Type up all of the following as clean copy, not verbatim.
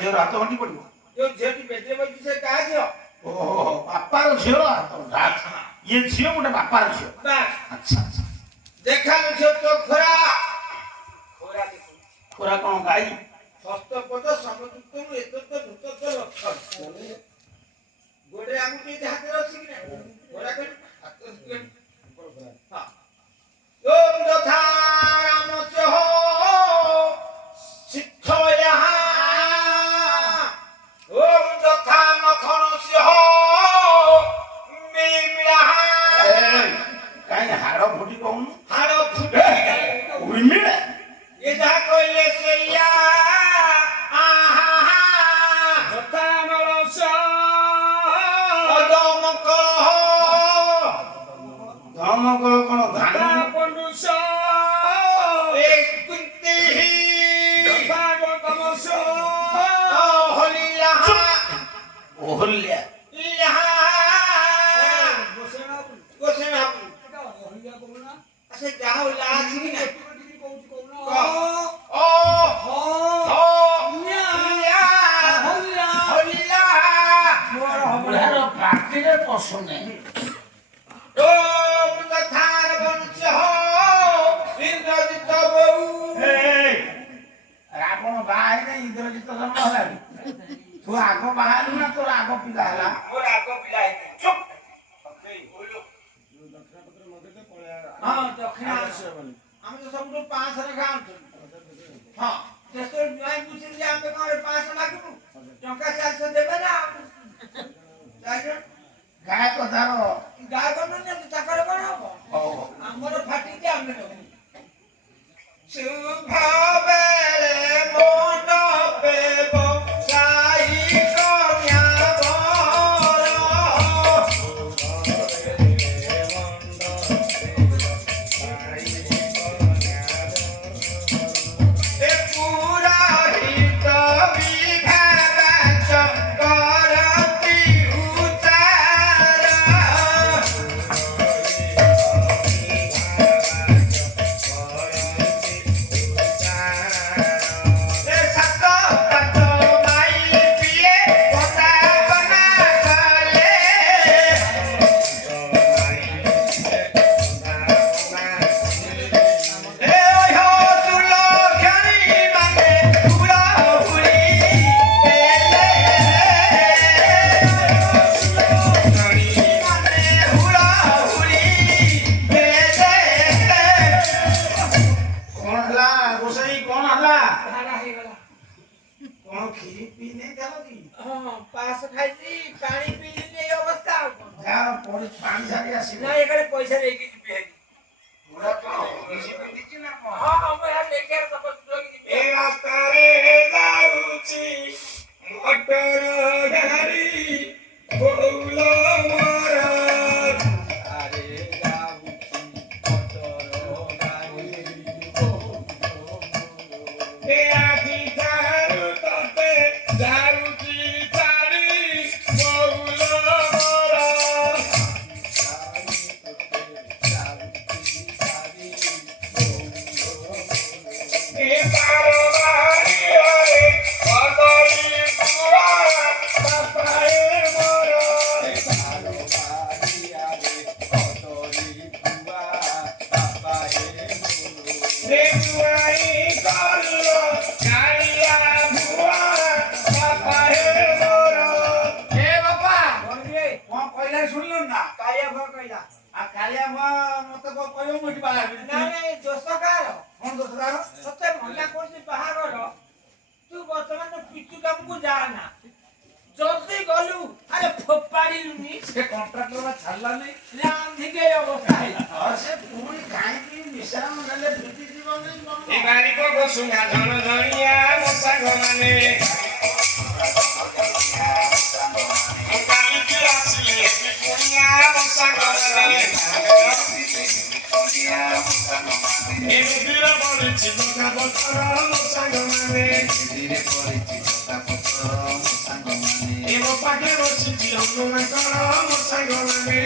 ଝିଅର ହାତ ଗଣ୍ଠି ପଡିବ ଯୋଉ ଝିଅଟି ପେଟରେ ବଇଛି ସେ କାହା ଝିଅ? ଓହୋ ବାପାର ଝିଅର ହାତ ଗଣ୍ଠି ଇଏ ଝିଅ ଗୋଟେ ବାପାର ଝିଅ ଆଚ୍ଛା ଆଚ୍ଛା ଦେଖାను ଝିଅ ତ ଖୋରା ଖୋରା ଦେଖୁ ଖୋରା କଣ ଗାଈ ହସ୍ତପଦ ସମଯୁକ୍ତରୁ ଏତତ ଧୃତ ଲକ୍ଷଣ ଗୋଡେ ଆଙ୍ଗୁଠି ହାତରେ ଅଛି କି ନାହିଁ ଖୋରା କରି ହାତ ହଁ ଓମ୍ ଯଥା ରାମଚ ଶିକ୍ଷୟା ଓମ୍ ଯଥା ମଖଣସ୍ୟ ମିମିଳା କାଇଁ ହାଡ ଫୁଟି କହୁନୁ ହାଡ଼ ଫୁଟି ଉର୍ମିଳା ଏ ଯାହା କହିଲେ ସେଇଆ ଯଥା ନରସ ଧମକଳ କଣ ଧାନ ପଣ୍ଡୁଷ ଏ କୁନ୍ତି ଯଥା ଗତମସ ହଲିଲା ଓହଲ୍ୟା ଗୋସେଣା ଆଚ୍ଛା ଯାହା ହେଲା ଅଛି କି ନା ପାଟିରେ ପଶୁନି ରାବଣ ବାହା ହେଇନି ଇନ୍ଦ୍ରଜିତ ଜନ୍ମ ହେଲାଣି ତୁ ଆଗ ବାହାରିଲୁ ନା ତୋର ଆଗ ପିଲା ହେଲା ଆମେ ତ ସବୁଠୁ 500 ଲେଖା ଆଣୁଛୁ ହଁ ଯେତେବେଳେ ଜ୍ୱାଇଁ ବୁଝିଲି ଯେ ଆମେ କଣ 500 ମାଗିବୁ ଟଙ୍କା 400 ଦେବେ ନା ଗାୟକ ତାର ଗାୟକ ମାନେ ତାଙ୍କର କଣ ହବ ଆମର ଫାଟିଛି ଆମେ ନେବୁ ଶୁଭ ବେଳେ ମଣ୍ଡପେ ବସାଇ କନ୍ୟା ବର ଏ ପୁରୋହିତ ବିଭାଗ କରତି ଉଚ୍ଚାର ଏ ସାତ କାଠ ମାଇ ପିଏ ବତା ବନା କଲେ ଏ ଓହୋ ସୁଲକ୍ଷଣୀ ମାନେ ଫୁଲ ହୁଳି ଏଲେ ମାନେ ଫୁଲ ହୁଳି ଏଲେ କଣ ହେଲା ଗୋସାଇ କଣ ହେଲା ଧାରା ହେଇଗଲା କଣ କ୍ଷୀରି ପିଇ ଦେଇଥିଲ କି ହଁ ପାସ ଖାଇଛି ପାଣି ପିଇଲିନି ଏଇ ଅବସ୍ଥା ଆଉ କଣ ଯାହାର ପରି ପାଣି ଛାଡି ଆସିବ ନା ଏକାଳେ ପଇସା ଦେଇକି ଯିବି ହେରି ପୁରା କଣ କିଛି ପିନ୍ଧିଛି ନା କଣ ହଁ ହଁ ମୁଁ ଏହା ଲେଖିବାର ସପୋଜ ଲଗି ଏ ରାସ୍ତାରେ ଯାଉଛି ମଟର ଗାଡ଼ି ବଉଳ ମୋର ଆରେ ଯାଉଛି ମଟର ଗାଡ଼ି ଏ ଆଜି ଠାରୁ ତତେ ଯାଉଛି ଛାଡ଼ି ବଉଳ ମୋର ଏ ବାରବାରିଆରେ କଦଳୀ ପୁଆ ବାପାଏ ମୋର ଏ ବୁଆଇ କଲ କାଳିଆ ଭୁଆ ବାପାଏ ମୋର ଏ ବାପା କଣ କହିଲା ଶୁଣିଲୁ ନା କାଳିଆ ଭୟ କହିଲା ଆଉ କାଳିଆ ଭୁଆ ମତେ କଣ କହିବ ମୁଁ ଏଠି ବାହା ହେବି ନାଇଁ ଦୋଷ କାହାର କଣ ଦୋଷ ତାର ତତେ ମନା କରୁଛି ବାହାଘର ତୁ ବର୍ତ୍ତମାନ ପିଚୁ କାମକୁ ଯା ନା ଜଲ୍ଦି ଗଲୁ ଆରେ ଫୋପାଡ଼ିଲୁନି ସେ କଣ୍ଟ୍ରାକ୍ଟର ଛାଡ଼ିଲାନି ରାନ୍ଧିକେ ଅବସ୍ଥା ହେଲା ସେ ପୁଣି କାହିଁକି ମିଶ୍ରାମ ନେଲେ ଫିଟି ଯିବନି ଏ ବାରିକ ବସୁନା ଧନ ଧଣିଆ ମୋ ସାଙ୍ଗମାନେ କାଲିକି ଆସିଲେ କୁଣିଆ ମୋ ସାଙ୍ଗମାନେ ଏ ନଦୀର ପଡ଼ିଛି ବଙ୍କା ପଥର ମୋ ସାଙ୍ଗମାନେ ଏ ମୋ ପାଖେ ବସିଛି ହନୁମାନଙ୍କର ମୋ ସାଙ୍ଗମାନେ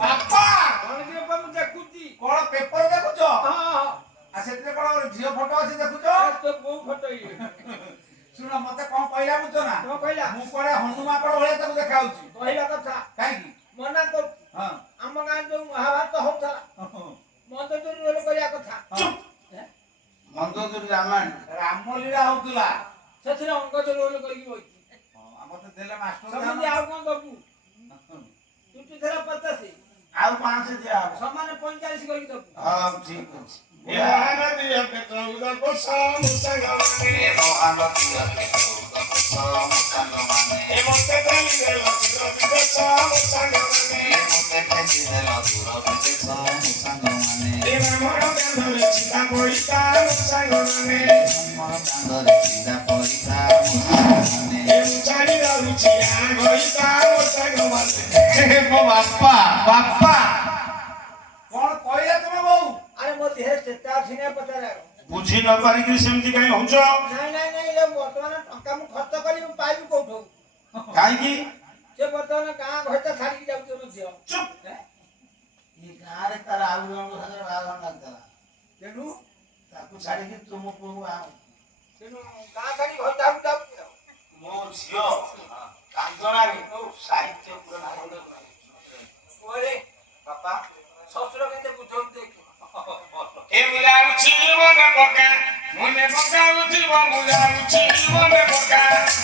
ବାପା କଣ କି ବାପା ମୁଁ ଦେଖୁଛି କଣ ପେପର ଦେଖୁଛ ହଁ ଆଉ ସେଥିରେ କଣ ଝିଅ ଫଟୋ ଅଛି ଦେଖୁଛ ତୋ ବୋଉ ଫଟୋ ଇଏ ମତେ କଣ କହିଲା ବୁଝ ନା କଣ କହିଲା ମୁଁ କୁଆଡେ ହନୁମାଙ୍କଡ ଭଳିଆ ତାକୁ ଦେଖା ହଉଛି କହିବା କଥା କାହିଁକି ମନା କରୁଛି ହଁ ଆମ ଗାଁରେ ଯୋଉ ମହାଭାରତ ହଉଥିଲା ମନ୍ଦଚୁରୀ ରୋଲ କରିବା କଥା ଚୁପ୍ ମନ୍ଦଚୁରୀ ରାମାୟଣ ରାମଲୀଳା ହଉଥିଲା ସେଥିରେ ଅଙ୍ଗଦ ରୋଲ କରିକି ବଇଛି ମତେ ଦେଲେ ମାଷ୍ଟର ସେମିତି ଆଉ କଣ ଦବୁ ତୁଟି ଥିଲା 50 ଆଉ 5 ଦିଆ ହବ ସମାନେ 45 କରିକି ଦବୁ ହଁ ଠିକ ଅଛି ମହାନଦୀ ଅପେ ଚଉଦ କୋଶ ମୁସାଙ୍ଗମାନେ ଏ ମତେ ଢାଲି ଦେଲ ଦୂର ବିଦେଶ ମୁସାଙ୍ଗମାନେ ଏ ବ୍ରାହ୍ମଣ କାନ୍ଧରେ ଚିତା ପଡ଼ିତା ମୁସାଙ୍ଗମାନେ ଏ ମୁଚାରି ରହୁଛି ଆଗଇତା ମୁସାଙ୍ଗମାନେ ମୋ ବାପା ବାପା କଣ କହିଲା ତମ ବୋଉ ଆରେ ମୋ ଦେହରେ ଚେତା ଅଛି ନା ପଚାର ବୁଝି ନ ପାରିକି ସେମିତି କାଇଁ ହଉଛ ନାଇଁ ନାଇଁ ନାଇଁ ଏ ବର୍ତ୍ତମାନ ଟଙ୍କା ମୁଁ ଖର୍ଚ୍ଚ କରି ମୁଁ ପାଇବି କୋଉଠୁ କାହିଁକି ସେ ବର୍ତ୍ତମାନ ଗାଁ ଘରଟା ଛାଡ଼ିକି ଯାଉଛି ମୋ ଝିଅ ଚୁପ୍ ଏ ଗାଁରେ ତାର ଆଉ ଜଣଙ୍କ ସାଙ୍ଗରେ ବାହାଘର ଲାଗିଥିଲା ତେଣୁ ତାକୁ ଛାଡିକି ତୁମ ପୁଅକୁ ବାହା ତେଣୁ ଗାଁ ଛାଡ଼ି ଘର ଯାଉଛି ଯାଉଛି ମୋ ଝିଅ କାନ୍ଦଣାରେ ସାହିତ୍ୟ ପୁରା ଓରେ ବାପା ଶ୍ୱଶୁର କେତେ ବୁଝନ୍ତି ଦେଖେ ଏ ବୁଲାଉଛି ମନେ ପକାଉଛି ବୁଲାଉଛି ମନେ ପକାଉଛି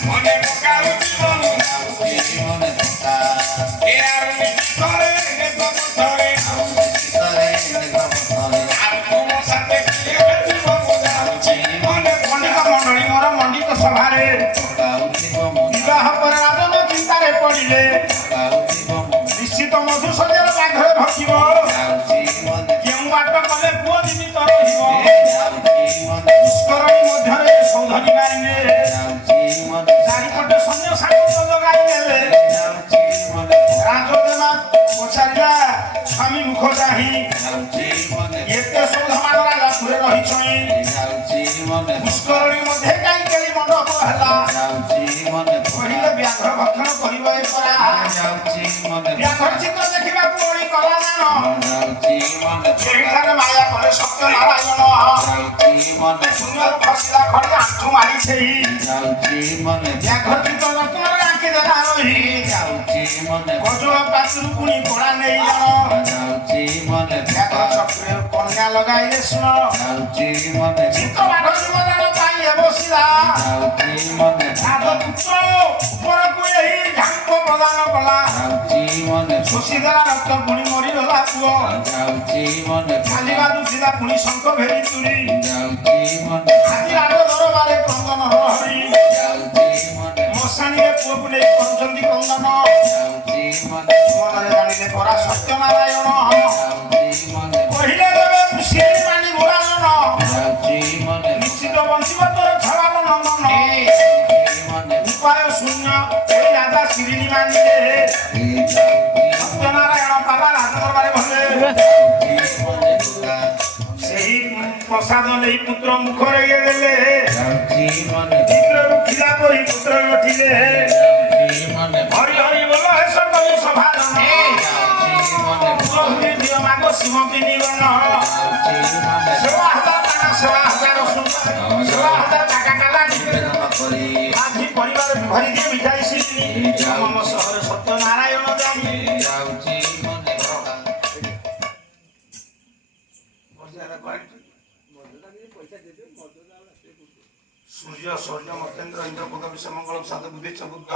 ଏ ଆରୁନି ଥରେ ଏ ଥରେ ଆଉ ତୁମ ସାଥେ କିଏ ଯିବ ବୁଲାଉଛି ମନେ ପଣ୍ଡିତ ମଣ୍ଡଳୀ ମୋର ମଣ୍ଡିତ ସଭାରେ ବିବାହ ପରେ ରାଜନ ଚିନ୍ତାରେ ପଡ଼ିଲେ ନିଶ୍ଚିତ ମଧୁସୂଦନ ବାଘରେ ଭକିବ କେଉଁ ବାଟ କଲେ ପୁଅ ଜୀବିତ ରହିବ ପୁଷ୍କରଣୀ ମଧ୍ୟରେ ସୌଧରୀ ମାରିଲେ ଚାରିପଟେ ସୈନ୍ୟ ସାଗର ଲଗାଇ ଦେଲେ ରାଜଦେବା ପଚାରିଲା ସ୍ୱାମୀ ମୁଖ ଚାହିଁ ଏତେ ସୌଧମାନ ରାଜା ପୁରେ ରହିଛଇଁ ପୁଷ୍କରଣୀ ମଧ୍ୟ କାହିଁ କେଳି ମଣ୍ଡପ ହେଲା କହିଲେ ବ୍ୟାଘ୍ର ଭକ୍ଷଣ କରିବ ଏ ପରା ବ୍ୟାଘ୍ର ଚିତ୍ର ଦେଖିବାକୁ ଓଳି କଲା ନାନ ଏହିଠାରେ ମାୟା କଲେ ସତ୍ୟ ନାରାୟଣ ଶୂନ୍ୟରୁ ଖସିଲା ଖଡ଼ି ଆଣ୍ଠୁ ମାରି ସେଇ ବ୍ୟାଘ୍ର ଚିତ୍ର ରତ୍ନରେ ଆଙ୍କି ଦେଲା ରହି ଗଜଳ ପାଖରୁ ପୁଣି କଳା ନେଇ ଜଣ ବ୍ୟାଘ୍ର ଚକ୍ରରେ କନ୍ୟା ଲଗାଇଲେ ଶୁଣ ଚିତ୍ର ବାଘ ଜୀବନ ପାଇ ବସିଲା ରାଜପୁତ୍ର ଉପରକୁ ଏହି ଝାଙ୍କ ପ୍ରଦାନ କଲା ଶୋଷିଦେଲା ରକ୍ତ ପୁଣି ମରିଗଲା ପୁଅ ଖାଲି ବାଜୁଥିଲା ପୁଣି ଶଙ୍ଖ ଭେରି ତୁରି ଆଜି ରାଜ ଦରବାରେ କ୍ରନ୍ଦନ ହରି ମଶାଣୀରେ ପୁଅକୁ ନେଇ କରୁଛନ୍ତି କ୍ରନ୍ଦନ ମନରେ ଜାଣିଲେ ପରା ସତ୍ୟନାରାୟଣ କହିଲେ ଦେବେ ଖୁସିରେ ମାନି ବୋରାଜନ ନିଶ୍ଚିତ ବଞ୍ଚିବ ତୋର ଛଳାନ ନନ୍ଦନ ଉପାୟ ଶୂନ୍ୟ ଏହି ରାଜା ଶିରିଣୀ ମାନିଲେ ସତ୍ୟନାରାୟଣ ବାବା ରାଜଦରବାରେ ଭଲେ ସେହି ପ୍ରସାଦ ନେଇ ପୁତ୍ର ମୁଖରେ ଇଏ ଦେଲେ ଚିତ୍ରରୁ ଖିଲା ପରି ପୁତ୍ର ଉଠିଲେ ହରି ହରି ବୋଲ ହେସ କବି ସଭା ଦିଅ ମାଗ ଶିବ ପିନିବନ ସେବା ହତା ତାନା ସେବା ହଜାର ସେବା ହତା টাকা কালা আধি পরিবার ভরি দিয়ে মিঠাই শিখিনি মম শহরে সত্য নারায়ণ জানি সূর্য সূর্য মতেন্দ্র ইন্দ্র পদ বিষয় মঙ্গল সাধ বুদ্ধি বুদ্ধ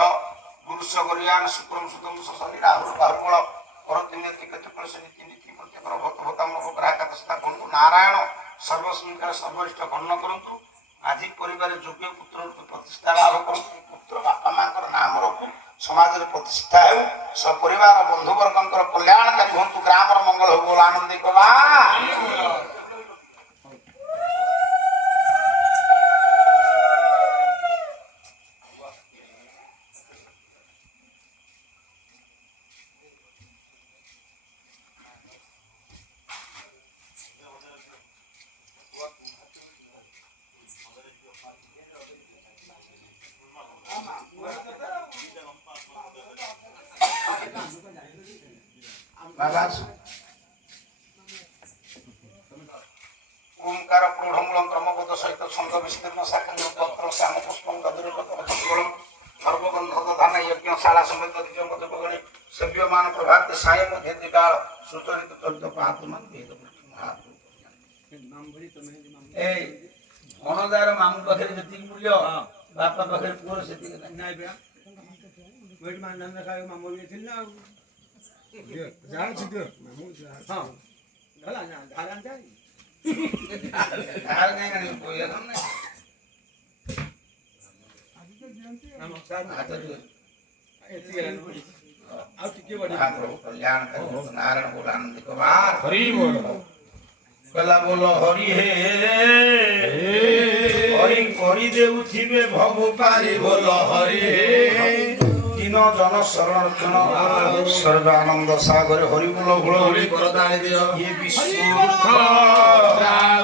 পুরুষ গরিয়ান শুক্রম সুতম শনি রাহু বাহুবল পরতিন্য কেতুকল শনি তিনি কি প্রত্যেকর ভক্ত ভক্তাম গ্রাহক দশটা বন্ধু নারায়ণ সর্বসংখ্যার সর্বরিষ্ঠ গণ্য করন্তু আଜି পরিবারে যোগ্য পুত্র রূপে প্রতিষ্ঠা লাভ করন্তু পুত্র বাপা মাଙ୍କର নাম ରଖୁ ସମାଜରେ ପ୍ରତିଷ୍ଠା ହେଉ ସପରିବାର ବନ୍ଧୁବର୍ଗଙ୍କର କଲ୍ୟାଣକାରୀ ହୁଅନ୍ତୁ ଗ୍ରାମର ମଙ୍ଗଳ ହଉ ବୋଲ ଆନନ୍ଦିତ ବା ଓంକାର ପ୍ରୌଢ଼ମୂଳଂ ବ୍ରହ୍ମପଦ ସହିତ ଛନ୍ଦ ବିସ୍ତୀର୍ଣ୍ଣ ଶାଖାନ୍ୟ ପତ୍ର ଶ୍ୟାମ ପୁଷ୍ପଂ ଗଦୁରଗତବଳଂ ସର୍ବଗନ୍ଧ ଦଧାନ ଯଜ୍ଞଶାଳା ସମେତ ଦ୍ୱିଜଙ୍କ ଦେବଗଣେ ସେବ୍ୟମାନ ପ୍ରଭାତେ ସାୟ ମଧ୍ୟ ଦିକାଳ ସୁଚରିତ ଚରିତ ପାହାତୁମାନ ଭେଦ ମହାପ୍ରଭୁ। ଏଇ ଭଣଜାର ମାମୁଁ ପାଖରେ ଯେତିକି ମୂଲ୍ୟ ବାପା ପାଖରେ ପୁଅର ସେତିକି ନାହିଁ। ନାଇଁ ପରା ୱେଟ୍ ମାନ ଖାଇବା ମାମୁଁ ବି ଥିଲା ଆଉ ଜାଣିଛି ଦିଅ ମାମୁଁ ହଁ ଗଲା ନା ଧାରା ଯାଇ ଧାର କାହିଁ ଆଣିବି ପଇସା ତ ନାହିଁ। ଆମ ସାର୍ ହାତ ଦିଅ। ଏତିକି ହେଲାନି ଆଉ ଟିକେ ବଢି ମହାପ୍ରଭୁ କଲ୍ୟାଣ କରିବ ନାରାୟଣ ବୋଲ ଆନନ୍ଦ କୁମାର ହରି ବୋଲ କହିଲା ବୋଲ ହରି ହେ ହରି କରି ଦେଉଥିବେ ଭବୁ ପାରି ବୋଲ ହରି ହେ ଦିନ ଜନ ଶରଣ ରକ୍ଷଣ ସର୍ବାନନ୍ଦ ସାଗର ହରି ବୋଲ ଭୋଳ ହରି କରଦାଣି ଦିଅ ଇଏ ବିଶ୍ୱ ହରି